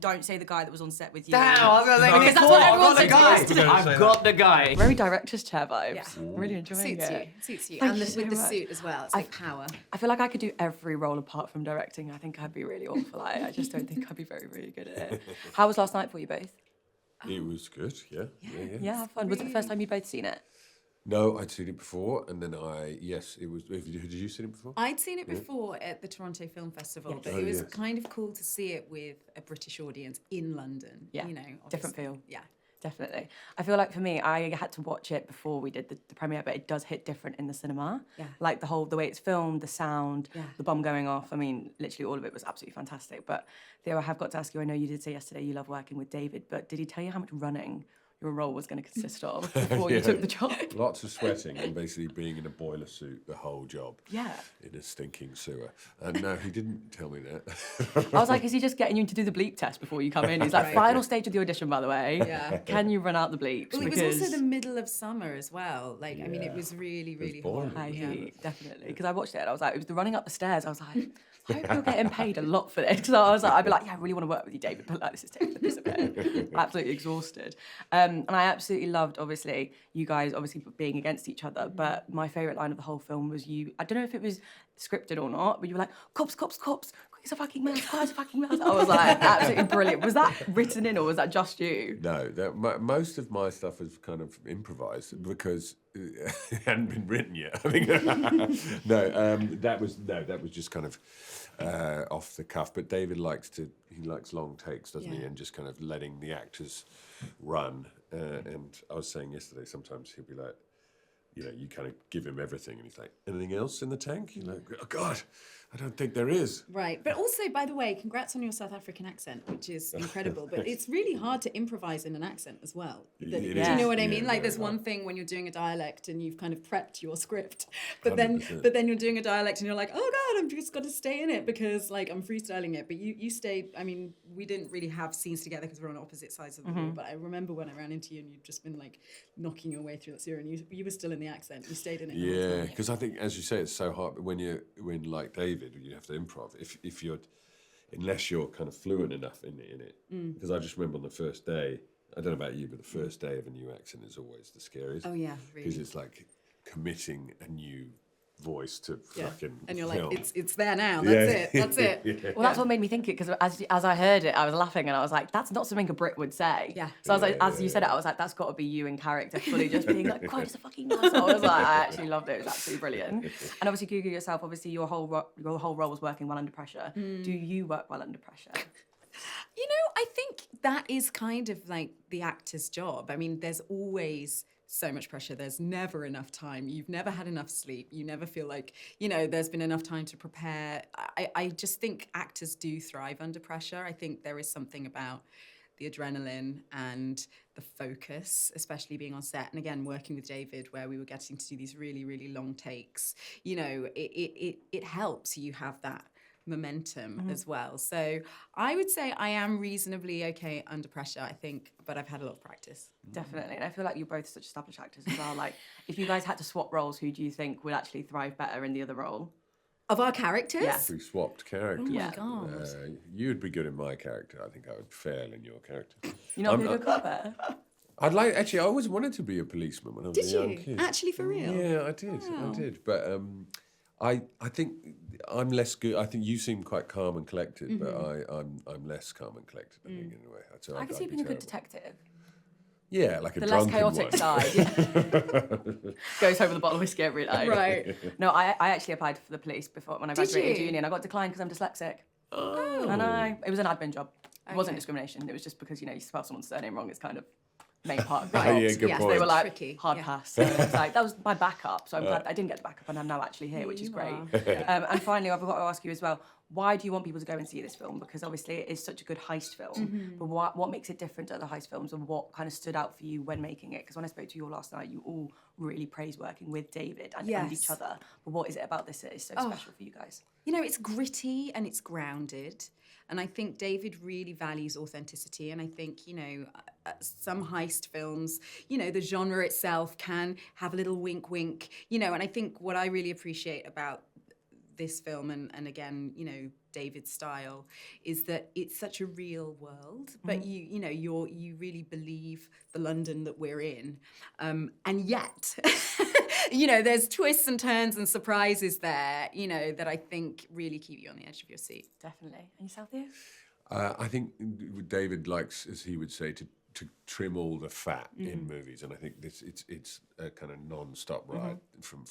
don't say the guy that was on set with you. Damn, I was going to say, because that's what everyone says. I've got the guy. Very director's chair vibes. Yeah. I'm really enjoying it. Suits you. Thank And you with so the much. suit as well, it's like power. I feel like I could do every role apart from directing. I think I'd be really awful at it. I just don't think I'd be very, really good at it. How was last night for you both? It was good, yeah. Yeah, have fun. Was it the first time you'd both seen it? No, I'd seen it before, and then it was. Had you seen it before? I'd seen it before at the Toronto Film Festival, but it was kind of cool to see it with a British audience in London. Yeah, you know, different feel. Yeah. Definitely. I feel like for me, I had to watch it before we did the premiere, but it does hit different in the cinema. Yeah. Like the way it's filmed, the sound, the bomb going off. I mean, literally all of it was absolutely fantastic. But Theo, I have got to ask you, I know you did say yesterday you love working with David, but did he tell you how much running your role was going to consist of before you took the job? Lots of sweating and basically being in a boiler suit the whole job. Yeah. In a stinking sewer. And no, he didn't tell me that. I was like, is he just getting you to do the bleep test before you come in? He's like, final stage of the audition, by the way. Yeah. Can you run out the bleeps? Well, it was also the middle of summer as well. Like, I mean, it was really, really hot. High heat, definitely. Because I watched it and I was like, it was the running up the stairs. I was like, I hope you're getting paid a lot for this. So I was like, I'd be like, yeah, I really want to work with you, David, but like, this is taking the piss a bit. Absolutely exhausted. And I absolutely loved, obviously, you guys obviously being against each other. But my favourite line of the whole film was you, I don't know if it was scripted or not, but you were like, cops, cops, cops. It's a fucking mouse, it's a fucking mouse. I was like, absolutely brilliant. Was that written in or was that just you? No, most of my stuff is kind of improvised because it hadn't been written yet. I think that was just kind of off the cuff. But David likes long takes, doesn't he? And just kind of letting the actors run. And I was saying yesterday, sometimes he'll be like, you know, you kind of give him everything, and he's like, anything else in the tank? You're like, oh God, I don't think there is. Right, but also, by the way, congrats on your South African accent, which is incredible. But it's really hard to improvise in an accent as well. Do you know what I mean? Like, there's one thing when you're doing a dialect and you've kind of prepped your script, but then you're doing a dialect and you're like, oh God, I'm just got to stay in it because like I'm freestyling it. But you stay. I mean, we didn't really have scenes together because we're on opposite sides of the wall. But I remember when I ran into you and you'd just been like knocking your way through that series, and you were still in the accent. You stayed in it. Yeah, because I think, as you say, it's so hard. But when like David, you have to improv. Unless you're kind of fluent enough in it. Because I just remember on the first day, I don't know about you, but the first day of a new accent is always the scariest. Oh yeah, really. Because it's like committing a new voice to fucking and you're film. like, it's there now. That's it. Well, that's what made me think it, because as I heard it, I was laughing and I was like, that's not something a Brit would say. Yeah. So I was like, as you said it, I was like, that's got to be you in character, fully just being like, quite as a fucking mouse. I was like, I actually loved it. It was absolutely brilliant. And obviously, Gugu yourself, obviously your whole role was working well under pressure. Do you work well under pressure? You know, I think that is kind of like the actor's job. I mean, there's always so much pressure. There's never enough time. You've never had enough sleep. You never feel like, you know, there's been enough time to prepare. I just think actors do thrive under pressure. I think there is something about the adrenaline and the focus, especially being on set. And again, working with David, where we were getting to do these really, really long takes, you know, it helps you have that momentum as well. So I would say I am reasonably okay under pressure, I think, but I've had a lot of practice. Definitely. And I feel like you're both such established actors as well. Like, if you guys had to swap roles, who do you think would actually thrive better in the other role? Of our characters? Yeah. We swapped characters. Oh my God. You'd be good in my character. I think I would fail in your character. You're not a good cop there? I always wanted to be a policeman when I was a young kid. Did you? Actually, for real? Yeah, I did. Wow. I did. But I think I'm less good. I think you seem quite calm and collected, but I'm less calm and collected, I think, in a way. So I can see being a good detective. Yeah, like a The less drunken chaotic one. side. Yeah. Goes home with a bottle of whiskey every night. Right. No, I actually applied for the police before when I Did graduated you? uni, and I got declined because I'm dyslexic. Oh. I know. It was an admin job. It wasn't Okay. discrimination. It was just because, you know, you spell someone's surname wrong. It's kind of main part of the Yeah, job. good Yes, point. They were like, tricky. hard Yeah. pass. So it was like, that was my backup. So I'm glad I didn't get the backup and I'm now actually here, which is great. And finally, I've got to ask you as well, why do you want people to go and see this film? Because obviously it is such a good heist film. But what makes it different to other heist films, and what kind of stood out for you when making it? Because when I spoke to you all last night, you all really praised working with David and each other. But what is it about this that is so special for you guys? You know, it's gritty and it's grounded. And I think David really values authenticity. And I think, you know, some heist films, you know, the genre itself can have a little wink, wink, you know. And I think what I really appreciate about this film and again, you know, David's style is that it's such a real world, but you really believe the London that we're in, and yet there's twists and turns and surprises there that I think really keep you on the edge of your seat. Definitely. And yourself, Theo? I think David likes, as he would say, to trim all the fat in movies, and I think it's a kind of non-stop ride from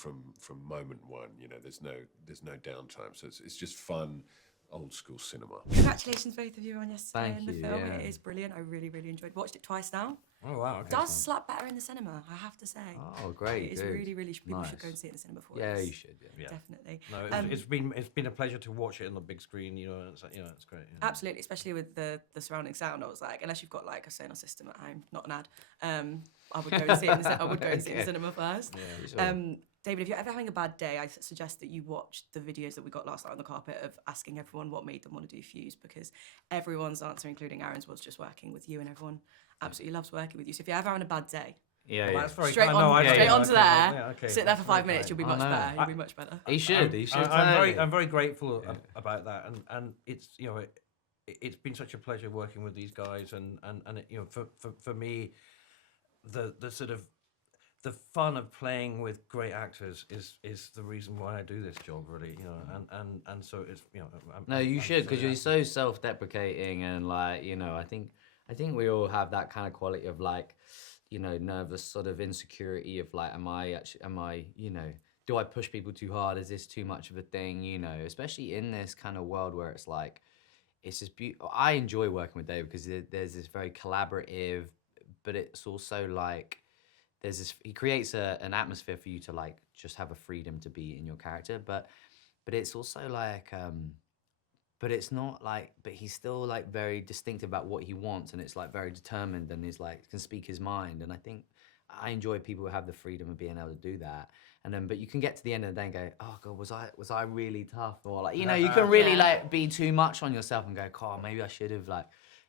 moment one. There's no downtime, so it's just fun, old school cinema. Congratulations, both of you, on yesterday Thank in the you, film. yeah. It is brilliant. I really, really enjoyed. Watched it twice now. Oh wow. Okay, Does slap better in the cinema, I have to say. Oh great. It's good. really, really. People should Nice. go and see it in the cinema for Yeah, this. you should. Yeah. Definitely. No, it's been a pleasure to watch it on the big screen. It's it's great. Yeah. Absolutely, especially with the surrounding sound. I was like, unless you've got like a Sonos system at home, not an ad. I would go and see it. I would go and see it in the cinema first. David, if you're ever having a bad day, I suggest that you watch the videos that we got last night on the carpet of asking everyone what made them want to do Fuze, because everyone's answer, including Aaron's, was just working with you, and everyone absolutely loves working with you. So if you're ever having a bad day, Yeah. That's very straight kind. on, No, I- straight yeah, onto okay, there, yeah, okay, sit there for that's 5 very minutes, kind. you'll be I much know. better. You'll be much better. He should. He should. I'm very grateful about that, and it's it's been such a pleasure working with these guys, and for me, the sort of the fun of playing with great actors is the reason why I do this job, really. And so it's No, you should, because you're so self-deprecating and like I think we all have that kind of quality of like nervous sort of insecurity of like am I do I push people too hard? Is this too much of a thing? Especially in this kind of world where it's like it's just beautiful. I enjoy working with David because there's this very collaborative, but it's also like he creates an atmosphere for you to like just have a freedom to be in your character, but it's also like but it's not like, but he's still like very distinctive about what he wants, and it's like very determined, and he's like can speak his mind. And I think I enjoy people who have the freedom of being able to do that. And then, but you can get to the end of the day and go, oh God, was I really tough? Or like, you can really like be too much on yourself and go, God, maybe I should have like,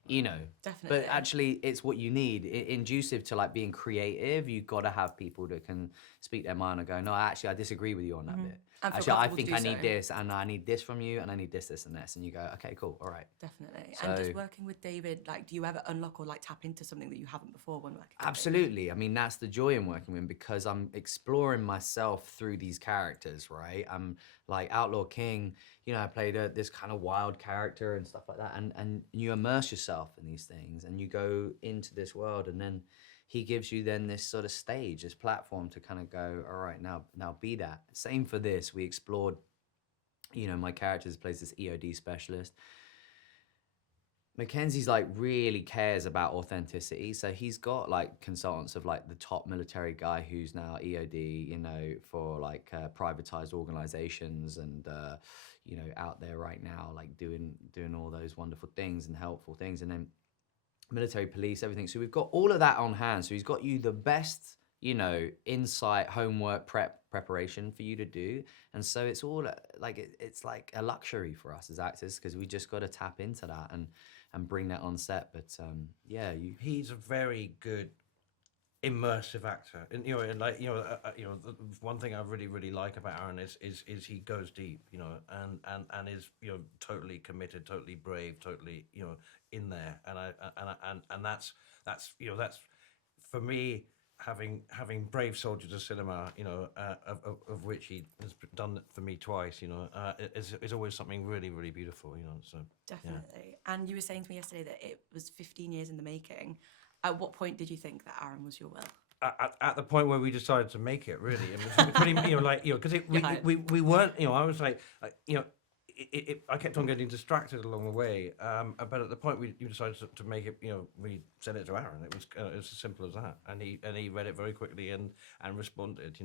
Definitely. But actually it's what you need. Inducive to like being creative, you've got to have people that can speak their mind and go, no, actually I disagree with you on that bit. And feel Actually, I comfortable think to I do need so. this, and I need this from you, and I need this, and this. And you go, okay, cool, all right. Definitely. So- And just working with David, like, do you ever unlock or like tap into something that you haven't before when working with David? Absolutely. I mean, that's the joy in working with him, because I'm exploring myself through these characters, right? I'm like Outlaw King, I played this kind of wild character and stuff like that. And you immerse yourself in these things and you go into this world, and then he gives you then this sort of stage, this platform to kind of go, all right, now be that. Same for this. We explored, my character plays this EOD specialist. Mackenzie's like really cares about authenticity, so he's got like consultants of like the top military guy who's now EOD, for like privatized organizations and out there right now, like doing all those wonderful things and helpful things, and then military police, everything. So we've got all of that on hand. So he's got you the best, insight, homework, preparation for you to do. And so it's all like, it's like a luxury for us as actors, because we just got to tap into that and bring that on set. But he's a very good immersive actor, and the one thing I really like about Aaron is he goes deep, and is totally committed, totally brave, totally in there, and that's for me, having Brave Soldiers of Cinema, of which he has done it for me twice, is always something really beautiful, so Definitely. And you were saying to me yesterday that it was 15 years in the making. At what point did you think that Aaron was your will? At the point where we decided to make it, really, it was pretty, because we weren't, I was like, I kept on getting distracted along the way, but at the point you decided to make it, we sent it to Aaron. It was as simple as that, and he read it very quickly and responded,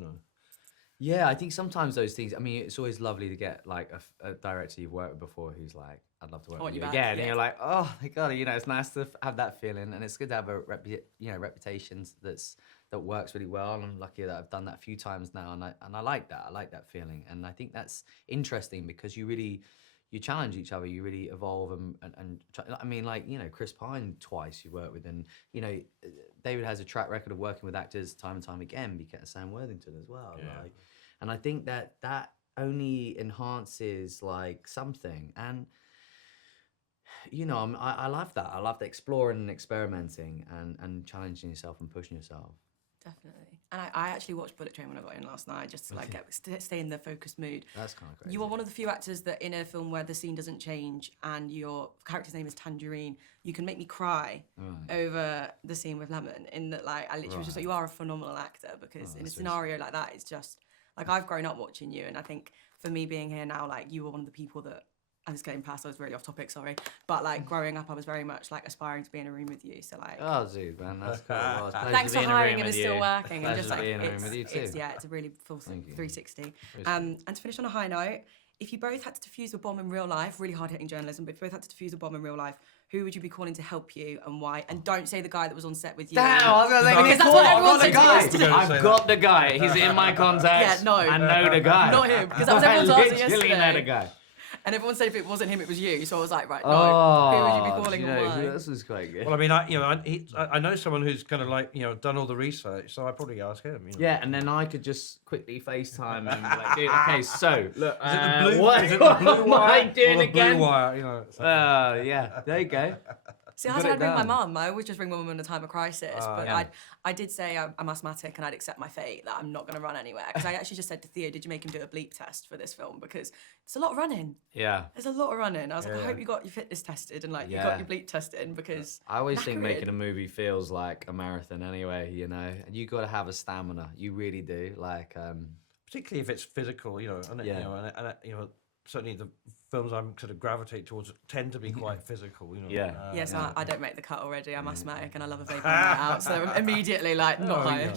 Yeah, I think sometimes those things, I mean, it's always lovely to get like a director you've worked with before who's like, I'd love to work with you back, again. yeah. And you're like, oh my God, it's nice to have that feeling. And it's good to have a reputation that works really well. And I'm lucky that I've done that a few times now. And I like that. I like that feeling. And I think that's interesting because you challenge each other, you really evolve and try, I mean, like, Chris Pine twice you worked with, and, David has a track record of working with actors time and time again, because Sam Worthington as well. Yeah. And I think that only enhances like something. And you know, I love that. I love the exploring and experimenting and challenging yourself and pushing yourself. Definitely. And I actually watched Bullet Train when I got in last night, just to like stay in the focused mood. That's kind of crazy. You are one of the few actors that in a film where the scene doesn't change and your character's name is Tangerine, you can make me cry over the scene with Lemon. In that, like, I literally was just like, you are a phenomenal actor, because in a scenario like that, it's just like I've grown up watching you, and I think for me being here now, like you were one of the people that. I was getting past. I was really off topic. Sorry, but like growing up, I was very much like aspiring to be in a room with you. So like, oh, dude, man, that's cool. Well, it's a pleasure thanks to for be in a room hiring him. with It's you. still working. And Pleasure just to like be in a room with you too. it's a really full Thank you. 360. And to finish on a high note, if you both had to defuse a bomb in real life, really hard hitting journalism, but if you both had to defuse a bomb in real life, who would you be calling to help you and why? And don't say the guy that was on set with you. Damn, I was gonna say, Because that's what everyone said to me yesterday. I've got the guy. He's in my contacts. Yeah, no. I know the guy. Not him, because that was everyone's answer I literally yesterday. know the guy. And everyone said if it wasn't him, it was you. So I was like, right, no. Oh, Who would you be calling you and know, why? this was quite good. Well, I mean, I know someone who's kind of like done all the research, so I'd probably ask him. Yeah, and then I could just quickly FaceTime and be like, dude, okay, so look, Is it the blue? what Is it the blue am I wire? doing Or the again? Blue wire, it's like- Yeah, there you go. See, I Got said it I'd ring my down. mum. I always just ring my mum in a time of crisis. But yeah. I did say I'm asthmatic and I'd accept my fate, that I'm not going to run anywhere. Because I actually just said to Theo, did you make him do a bleep test for this film? Because it's a lot of running. Yeah. There's a lot of running. I was like, I hope you got your fitness tested and like you got your bleep tested because I always think knackered. making a movie feels like a marathon anyway, you know? And you got to have a stamina. You really do. Like, particularly if it's physical, and certainly the films I'm sort of gravitate towards tend to be quite physical, Yeah. Yes, I don't make the cut already. I'm asthmatic and I love a vape night out. So I'm immediately like, not high.